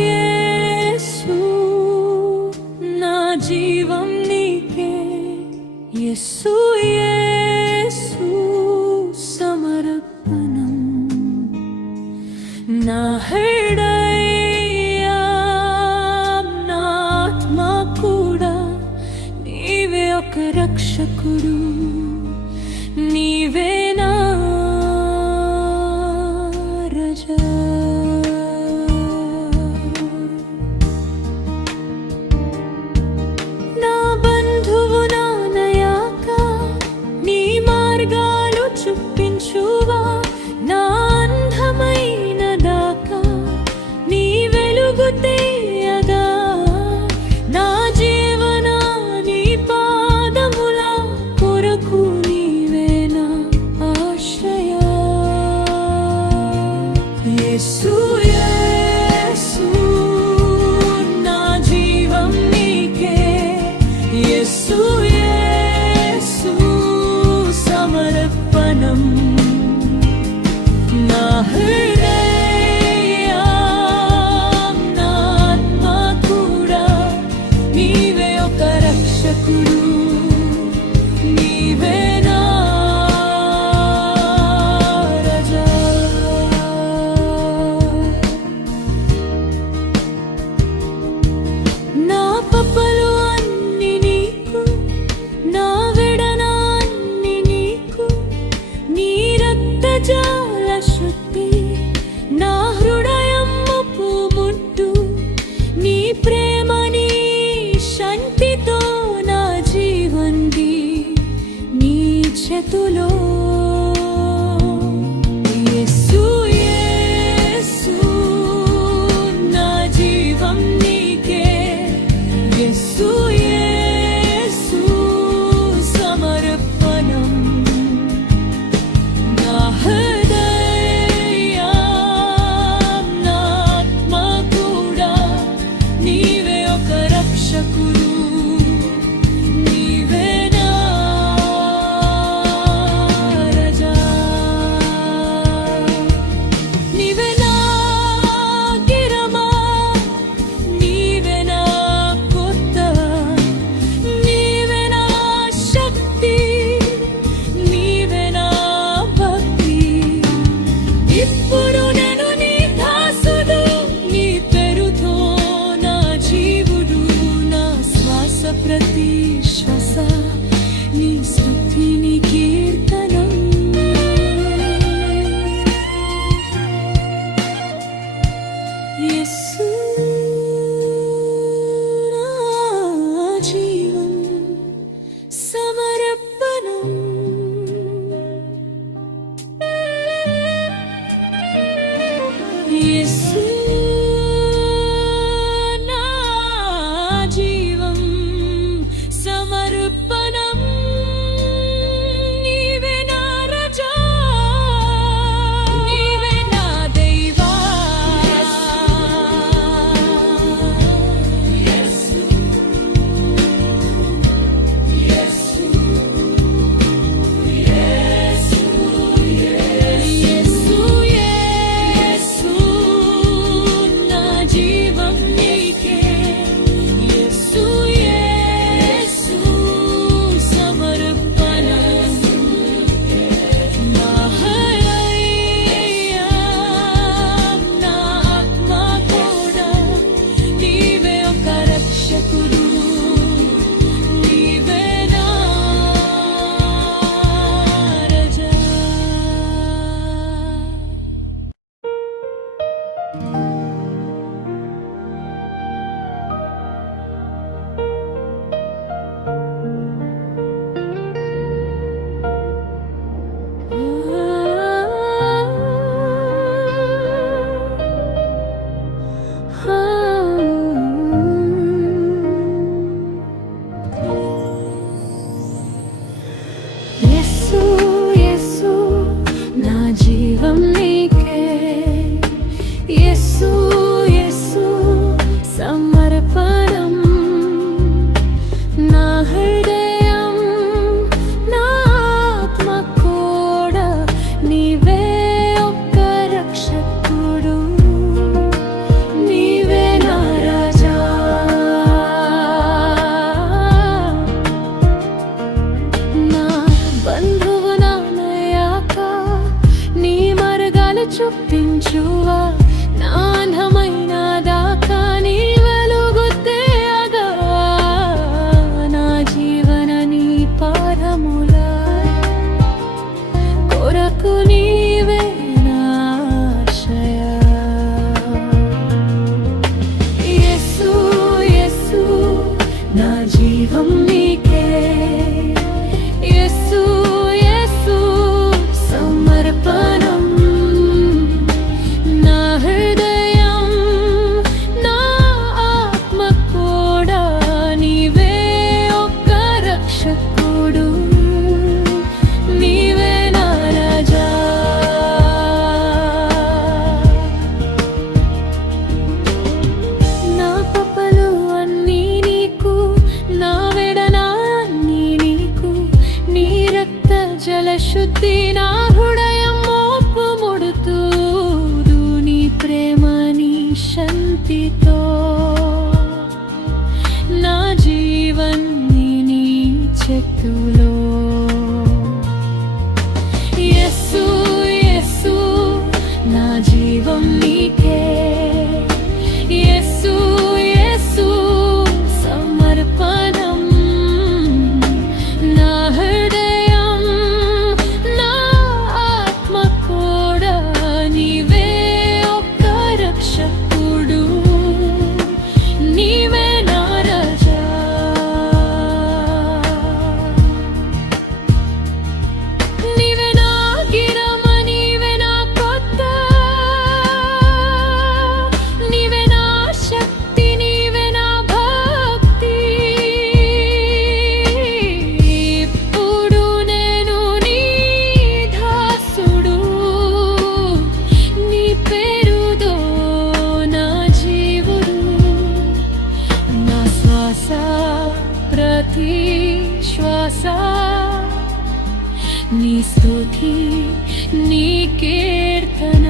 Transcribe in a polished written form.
యేసు నా జీవం నీకే యేసు యేసు సమర్పణం నా హృదయం నా ఆత్మ కూడా నీవే ఒక రక్షకుడు నీవే నా రజా నా బంధువు నానయాక నీ మార్గాలు చూపించువా నా అందమైన దాకా నీ వెలుగు తీయగా నా జీవన నీ పాదముల కొరకు నీవే నా ఆశ్రయ యేసు యేసు నా జీవం నీకే యేసు యేసు సమర్పణం నా హృదయం నా ఆత్మ కూడా నీవే ఒక రక్షకుడు నీవే నా రజా నా పప్పలు అన్ని నీకు నా విడన అన్ని నీకు నీ రక్తజాల శుద్ధి నా హృదయం ముట్టు నీ ప్రేమ నీ శాంతితో నా జీవంది నీ చేతులో యేసు యేసు నా జీవం నీకే యేసు యేసు సమర్పణం నా హృదయం నా ఆత్మ కూడా నీవే ఒక రక్షకుడు నీవే నా రజా నీవే నా గిరమా నీవే నా కొత్త నీవే నా శక్తి నీవే నా భక్తి ఇప్పుడు నేను నీ దాసుడు నీ పేరుతో నా జీవుడు నా శ్వాస ప్రతి శ్వాస నీ స్తుతి నీ కీర్తనం యేసు నా జీవం సమర్పణం యేసు నా జీవం సమర్పణం నీవే నా రజా నీవే నా దైవా శాంతితో నా జీవన్ని నీ చేతులో యేసు యేసు నా జీవం నీకే యేసు యేసు సమర్పణం నా హృదయం నా ఆత్మ కూడా నీవే ఒక్క రక్షకుడు నీవే నా రాజా నీవే నా గిరమ నీవే నా కొత్త నీవే నా శక్తి నీవే నా భక్తి ఇప్పుడు నేను నీ దాసుడు నీ పేరుతో నా జీవుడు నా శ్వాస ప్రతి శ్వాస నీ స్తుతి నీ కీర్తన